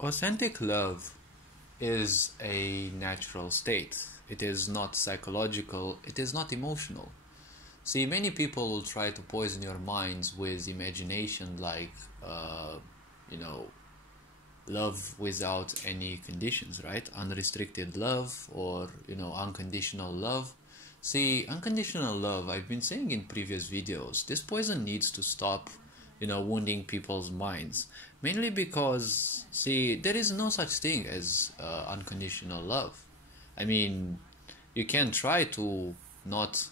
Authentic love is a natural state. It is not psychological, it is not emotional. See, many people will try to poison your minds with imagination like, you know, love without any conditions, right? Unrestricted love or, unconditional love. See, unconditional love, I've been saying in previous videos, this poison needs to stop, wounding people's minds. Mainly because, see, there is no such thing as unconditional love. I mean, you can try to not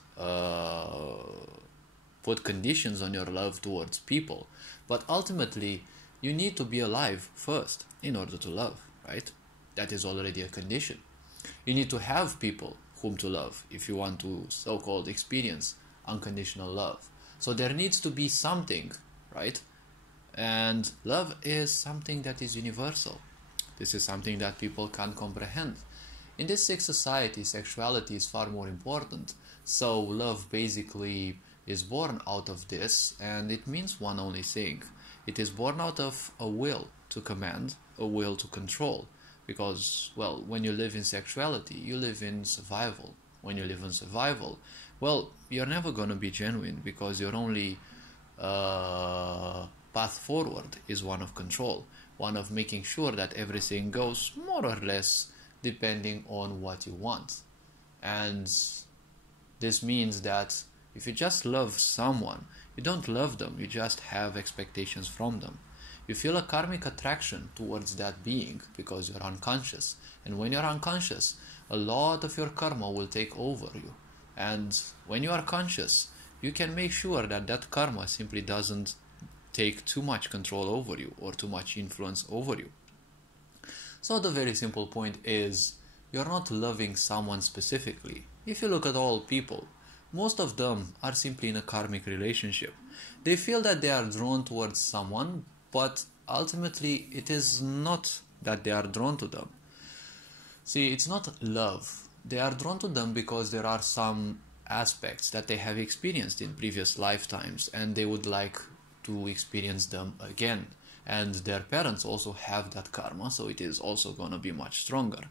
put conditions on your love towards people, but ultimately, you need to be alive first in order to love, right? That is already a condition. You need to have people whom to love if you want to so-called experience unconditional love. So there needs to be something, right? And love is something that is universal. This is something that people can't comprehend. In this sick society, sexuality is far more important. So love basically is born out of this, and it means one only thing. It is born out of a will to command, a will to control. Because, well, when you live in sexuality, you live in survival. When you live in survival, well, you're never going to be genuine because your only path forward is one of control, one of making sure that everything goes more or less depending on what you want. And this means that if you just love someone, you don't love them, you just have expectations from them. You feel a karmic attraction towards that being because you're unconscious. And when you're unconscious, a lot of your karma will take over you. And when you are conscious, you can make sure that that karma simply doesn't take too much control over you or too much influence over you. So the very simple point is, you're not loving someone specifically. If you look at all people, most of them are simply in a karmic relationship. They feel that they are drawn towards someone, but ultimately it is not that they are drawn to them. See, it's not love. They are drawn to them because there are some aspects that they have experienced in previous lifetimes and they would like to experience them again. And their parents also have that karma, so it is also going to be much stronger.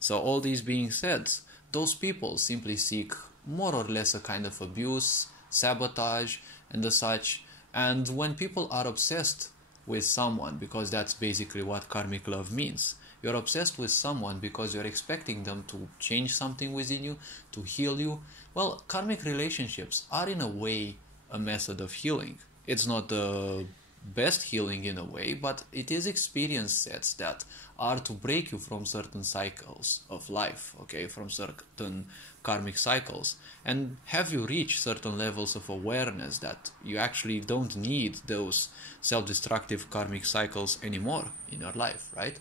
So all these being said, those people simply seek more or less a kind of abuse, sabotage, and the such. And when people are obsessed with someone, because that's basically what karmic love means, you're obsessed with someone because you're expecting them to change something within you, to heal you. Well, karmic relationships are in a way a method of healing. It's not the best healing in a way, but it is experience sets that are to break you from certain cycles of life, okay, from certain karmic cycles, and have you reach certain levels of awareness that you actually don't need those self-destructive karmic cycles anymore in your life, right?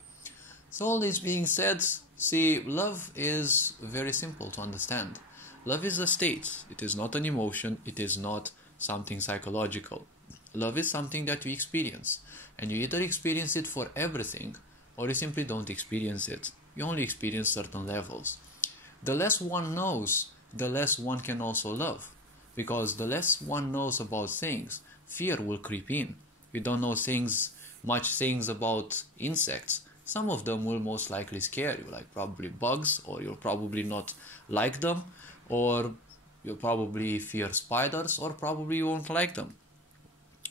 So all this being said, see, love is very simple to understand. Love is a state. It is not an emotion. It is not something psychological. Love is something that you experience, and you either experience it for everything or you simply don't experience it. You only experience certain levels. The less one knows, the less one can also love, because the less one knows about things, fear will creep in. You don't know much things about insects. Some of them will most likely scare you, like probably bugs, or you'll probably not like them, or you'll probably fear spiders, or probably you won't like them.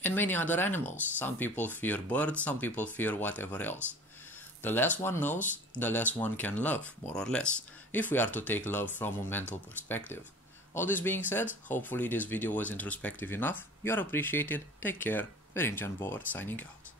And many other animals. Some people fear birds, some people fear whatever else. The less one knows, the less one can love, more or less, if we are to take love from a mental perspective. All this being said, hopefully this video was introspective enough. You are appreciated. Take care. Very Board signing out.